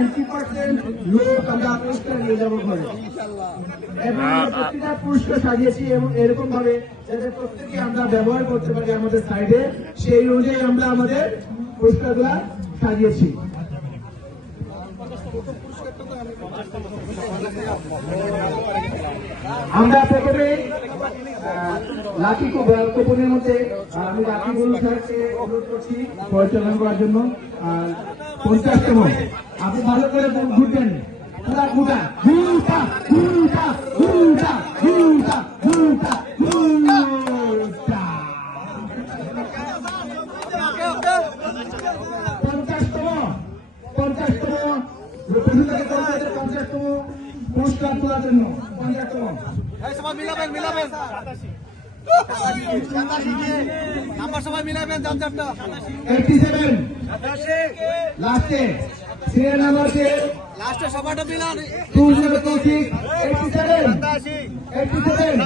90% লোক আমরা পুরস্কার নিয়ে যাবো ঘরে এবং প্রত্যেকটা পুরস্কার সাজিয়েছি এবং এরকম ভাবে যাতে প্রত্যেকে আমরা ব্যবহার করতে পারি আমাদের সাইডে সেই অনুযায়ী আমরা আমাদের পুরস্কারগুলা সাজিয়েছি। আমরা প্রথমে লাকি কুপনের মধ্যে আমি লাকি গুরু স্যারকে অনুরোধ করছি পরিচালনা করার জন্য 50তম। আপনি ভালো করে ঘুরবেন পুরা ঘুটা ঘুটা ঘুটা ঘুটা ঘুটা ঘুটা ঘুটা 50তম পুরস্কার তোলার জন্য 50তম। সবাই মিলাবেন নাম্বার সবাই মিলাবেন 87 লাস্টে সিরিয়াল নাম্বার লাস্টে সবাইটা মিলান 2026 87 87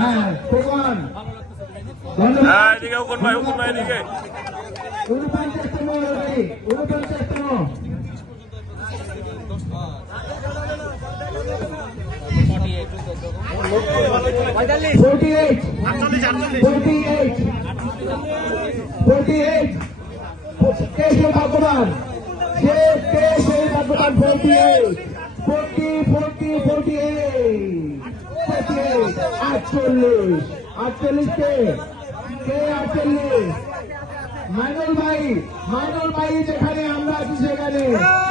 হ্যাঁ ভগবান ধন্যবাদ। এদিকে হুকুন ভাই এদিকে 49তম 49তম কেশব ভগবান যে কেশব ভগবান 48 48 কে 48 মাইনুল ভাই যেখানে আমরা আছি সেখানে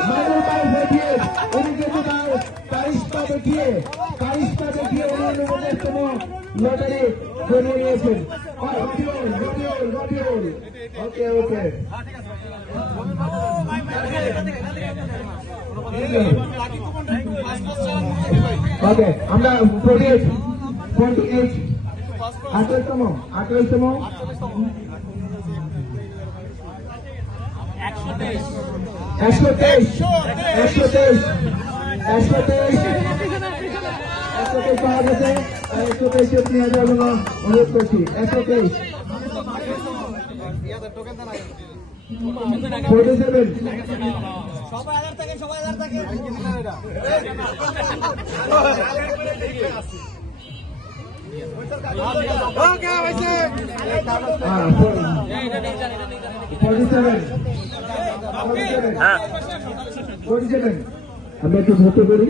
মাইনুল ভাই দেখিয়ে উনি কিন্তু তার কারিশমা দেখিয়ে উনি 49তম লটারি ধরে নিয়েছেন। ওকে আমরা 28 28তম 123 পাওয়া গেছে। 123 নিয়ে যাওয়ার জন্য অনুরোধ করছি। 123 47 47 আমরা একটু ধরতে পারি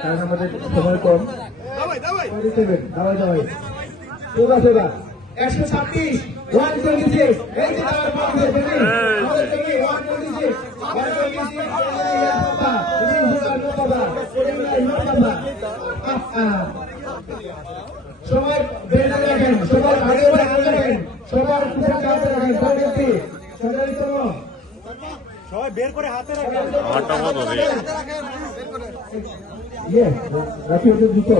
কারণ আমাদের সময় কম। 47 দাওয়াই সোজা 126 126 এই যে দাওয়ার পাশে আমাদের জমি 126 সবাই বেঁধে রাখেন, সবার আগে রাখেন, সবার সবাই বের করে হাতে রাখেন। দুটো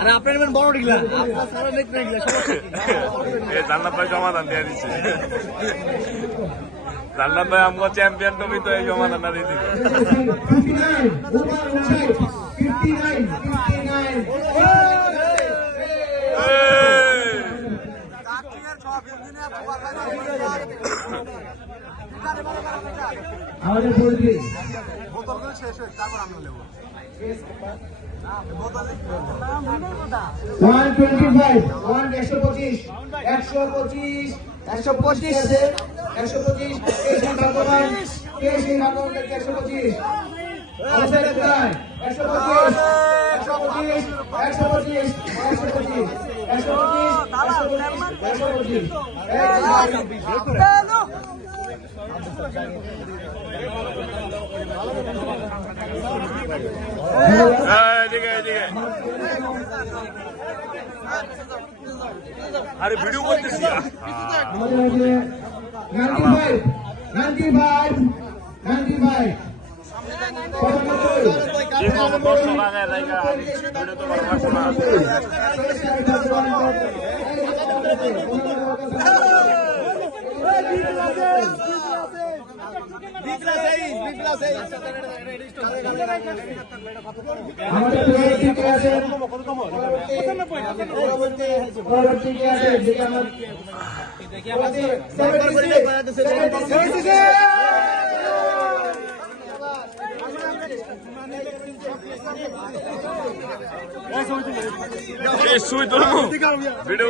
আরে আপনার বড় ডিগলা জান্নাত ভাই সমাধান দিয়ে দিচ্ছে। জান্নাত ভাই আমগো চ্যাম্পিয়ন ট্রফি তো এই সমাধান দিয়ে দিচ্ছে। আমাদের পরিধি পরবর্তী। এদিকে এদিকে আরে ভিডিও করতেছি আমাদের হচ্ছে 95 95 95 যে কোনো দর্শক আগে জায়গা ভিডিও তো বড় পারবো না আমাদের পরবর্তী কে আছে পরবর্তী কে আছে যেটা আমার 76 এই সুই তো ভিডিও